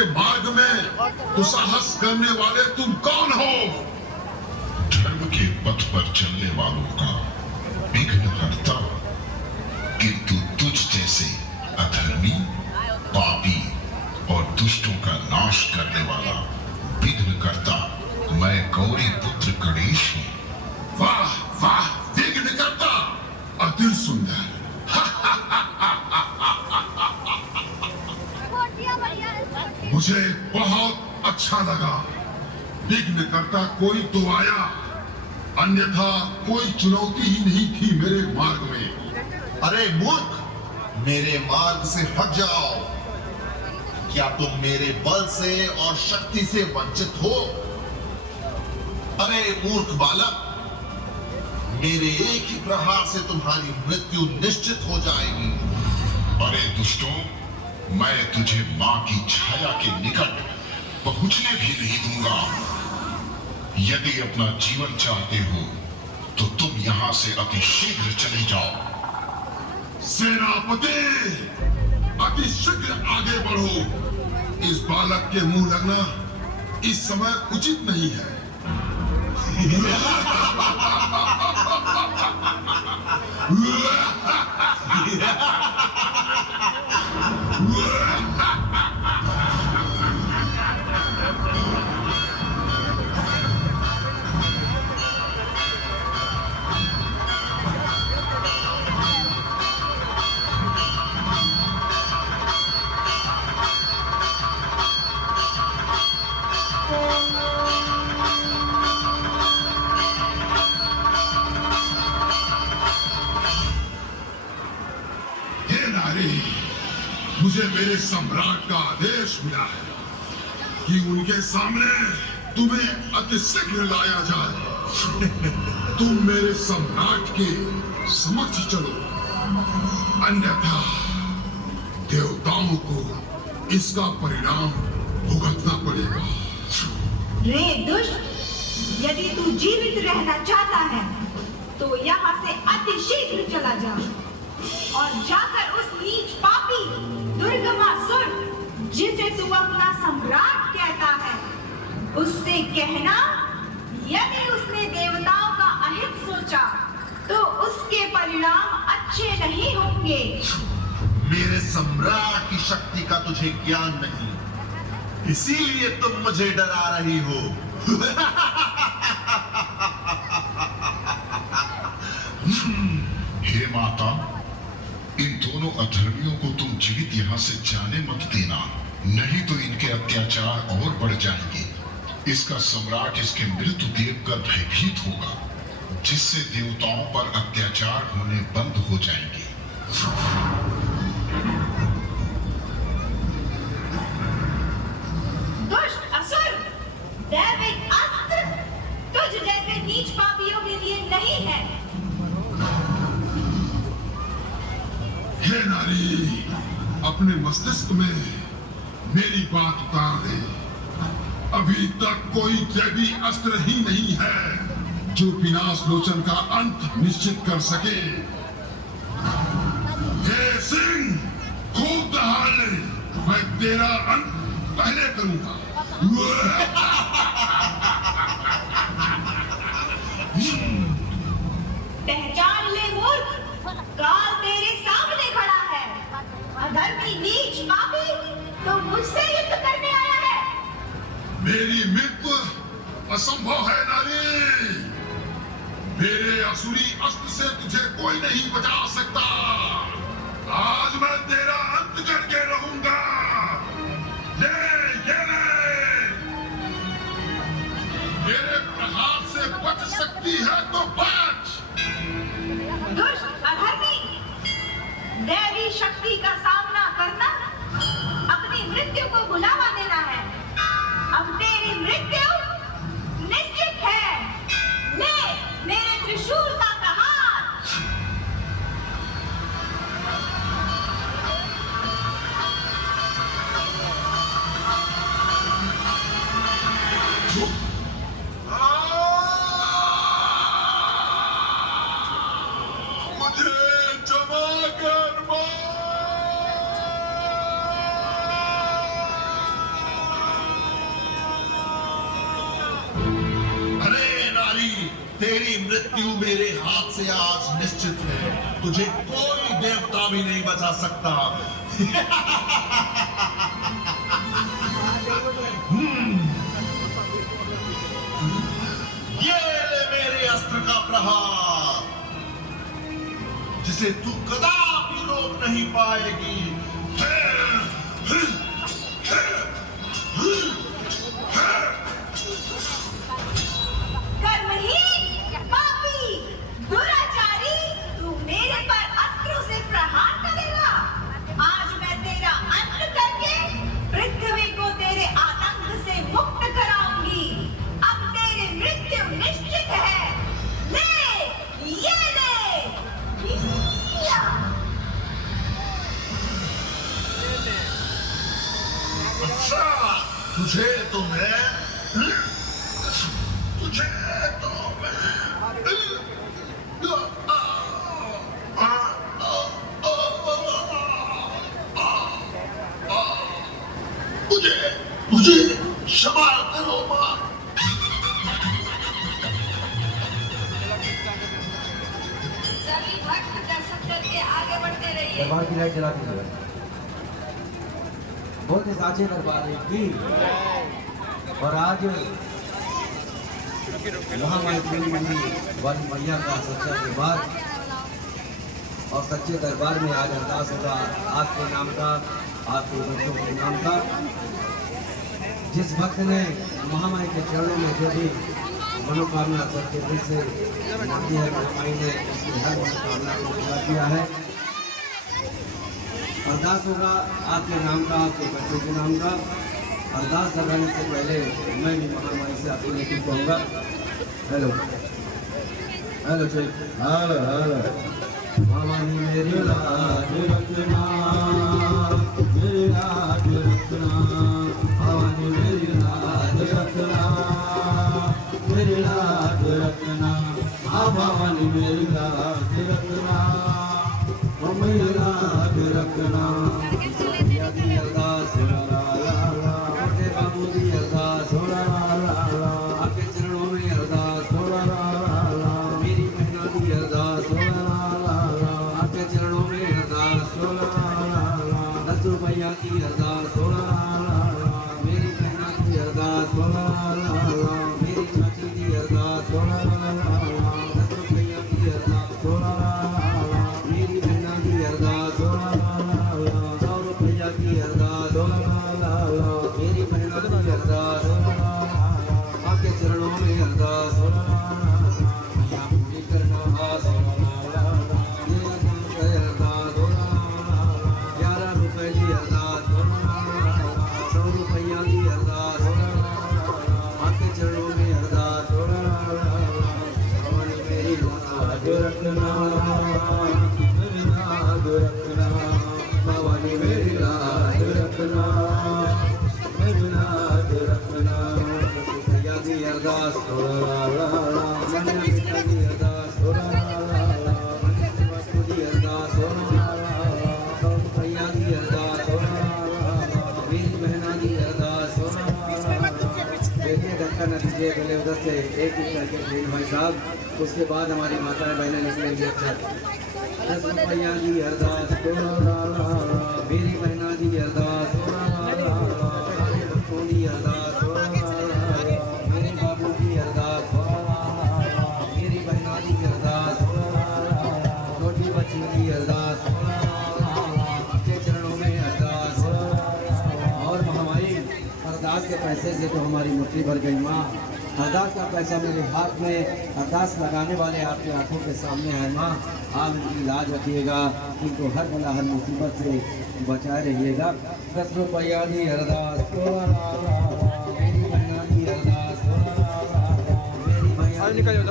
के मार्ग में दुस्साहस करने वाले तुम कौन हो? धर्म के पथ पर चलने वालों का विघ्न हरता, किंतु तुझ जैसे अधर्मी, पापी और दुष्टों का नाश करने वाला विघ्न करता मैं गौरी पुत्र गणेश हूँ। वाह वाह, विघ्न करता, अति सुंदर। मुझे बहुत अच्छा लगा। विघ्न करता कोई तो आया, अन्यथा कोई चुनौती ही नहीं थी मेरे मार्ग में। अरे मूर्ख, मेरे मार्ग से हट जाओ। क्या तुम मेरे बल से और शक्ति से वंचित हो? अरे मूर्ख बालक, मेरे एक ही प्रहार से तुम्हारी मृत्यु निश्चित हो जाएगी। अरे दुष्टों, मैं तुझे मां की छाया के निकट पहुंचने भी नहीं दूंगा। यदि अपना जीवन चाहते हो तो तुम यहां से अति शीघ्र चले जाओ। सेनापति, अति शीघ्र आगे बढ़ो। इस बालक के मुंह लगना इस समय उचित नहीं है। मुझे मेरे सम्राट का आदेश मिला है कि उनके सामने तुम्हें अति शीघ्र लाया जाए। तुम मेरे सम्राट के समक्ष चलो, अन्यथा देवताओं को इसका परिणाम भुगतना पड़ेगा। रे दुष्ट, यदि तू जीवित रहना चाहता है तो यहाँ से अति शीघ्र चला जा और जाकर उस नीच पापी दुर्गमासुर, जिसे तू अपना सम्राट कहता है, उससे कहना यदि उसने देवताओं का अहित सोचा तो उसके परिणाम अच्छे नहीं होंगे। मेरे सम्राट की शक्ति का तुझे ज्ञान नहीं, इसीलिए तुम मुझे डरा रही हो। हे माता, इन दोनों अधर्मियों को तुम जीवित यहाँ से जाने मत देना, नहीं तो इनके अत्याचार और बढ़ जाएंगे। इसका सम्राट इसके मृत्यु देव का भयभीत होगा, जिससे देवताओं पर अत्याचार होने बंद हो जाएंगे। दुष्ट असुर, दैविक अस्त्र तुझ जैसे नीच पापियों के लिए नहीं है। हे नारी, अपने मस्तिष्क में मेरी बात उतार दे। अभी तक कोई दैवी अस्त्र ही नहीं है जो विनाश लोचन का अंत निश्चित कर सके। हे सिंह, खूब दहाड़ ले, मैं तेरा अंत पहले करूंगा। पहचान ले मूर्ख, काल तेरे सामने खड़ा है। अधर्मी नीच पापी, तो मुझसे युद्ध करने आया है। मेरी मृत्यु असंभव है नारी। मेरे असुरी अस्त्र से तुझे कोई नहीं बचा सकता। आज मैं तेरा अंत करके रहूंगा। ये मेरे प्रहार से बच सकती है तो बच। दुष्ट अधर्मी, दैवी शक्ति का सामना करना अपनी मृत्यु को बुलावा देना है। अब तेरी मृत्यु निश्चित है। ले मेरे त्रिशूल का प्रहार। मुझे जमा कर मार। तेरी मृत्यु मेरे हाथ से आज निश्चित है। तुझे कोई देवता भी नहीं बचा सकता। ये ले मेरे अस्त्र का प्रहार, जिसे तू कदापि रोक नहीं पाएगी। कर्महीन, पापी, दुराचारी, तू मेरे पर अस्त्रों से प्रहार करेगा। आज मैं तेरा अंत करके पृथ्वी को तेरे आतंक से मुक्त कराऊंगी। अब तेरी मृत्यु निश्चित है। ले, ये ले। या। अच्छा, तुझे तो मैं मुझे क्षमा करो मां। सभी भक्त दर्शन करके आगे बढ़ते रहिए। दरबार की लाइट जला दीजिए। बोलते साचे दरबार की। और आज महामाई मंदिर वाली मैया का सच्चा दरबार और सच्चे दरबार में आज अरदास होगा आपके नाम का, आपके बच्चों के नाम का। जिस भक्त ने महामाई के चरणों में जो भी मनोकामना सबके दिल से मांगी है, महामाई ने उसकी हर मनोकामना को पूरा किया है। अरदास होगा आपके नाम का, आपके बच्चों के नाम का। अरदास लगाने से पहले मैं भी महामाई से आपको लेकर कहूँगा। Hello hello check, hello hello. Bhavani मेरी लाज रखना, मेरी लाज रखना। भवानी मेरी लाज रखना, मेरी लाज रखना। हाँ भवानी मेरी लाज रखना, मेरी लाज रखना। यदि अरदास ला ला ला, मोटे बाबू दी अरदास ला ला ला, आपके चरणों में अरदास ला ला ला, मेरी बहना दी अरदास ला ला ला, आपके चरणों में अरदास ला ला ला, 10 रुपया की अरदास ला ला ला, मेरी बहना की अरदास ला ला ला, मेरी चाची की अरदास ला ला ला, 10 रुपया की अरदास ला ला ला, मेरी बहना की अरदास ला ला ला, 100 रुपया की अरदास ला ला ला, मेरी बहना की अरदास ला ला ला, आपके चरणों में अरदास ला ला ला, मैया पूरी करना आस ला ला ला, ये अरदास है अरदास ला ला ला, 11 रुपए की अरदास ला ला ला, 100 रुपया की अरदास ला ला ला, आपके चरणों में अरदास ला ला ला, भवानी मेरी लाज रखना, मेरी लाज रखना। भवानी मेरी लाज रखना, मेरी लाज रखना। भैया की अरदास ला ला ला, मैंने पिता की अरदास ला ला ला, मैंने बापू की अरदास ला ला ला, भैया की अरदास ला ला ला, मेरी बहना की अरदास ला ला ला। देखिए धक्का नतीजे पहले उधर से एक एक करके प्रेम भाई साहब, उसके बाद हमारी माताएं बहनें निकलेंगी। अच्छा 10 रुपया की अरदास ला ला ला, मेरी बहना की अरदास ला ला ला, मेरे बच्चों की अरदास ला ला ला, मेरे बाबू की अरदास ला ला ला, मेरी बहना की अरदास ला ला ला, छोटी बच्ची की अरदास ला ला ला, आपके चरणों में अरदास ला ला ला। और महामाई अरदास के पैसे से तो हमारी मुट्ठी भर गई माँ। अरदास का पैसा मेरे हाथ में, अरदास लगाने वाले आपके आंखों के सामने है माँ। आप इनकी लाज रखिएगा, इनको हर बला हर मुसीबत से बचाए रहिएगा। 10 रुपया की अरदास ला ला ला, मेरी बहना की अरदास ला ला ला, मेरी भैया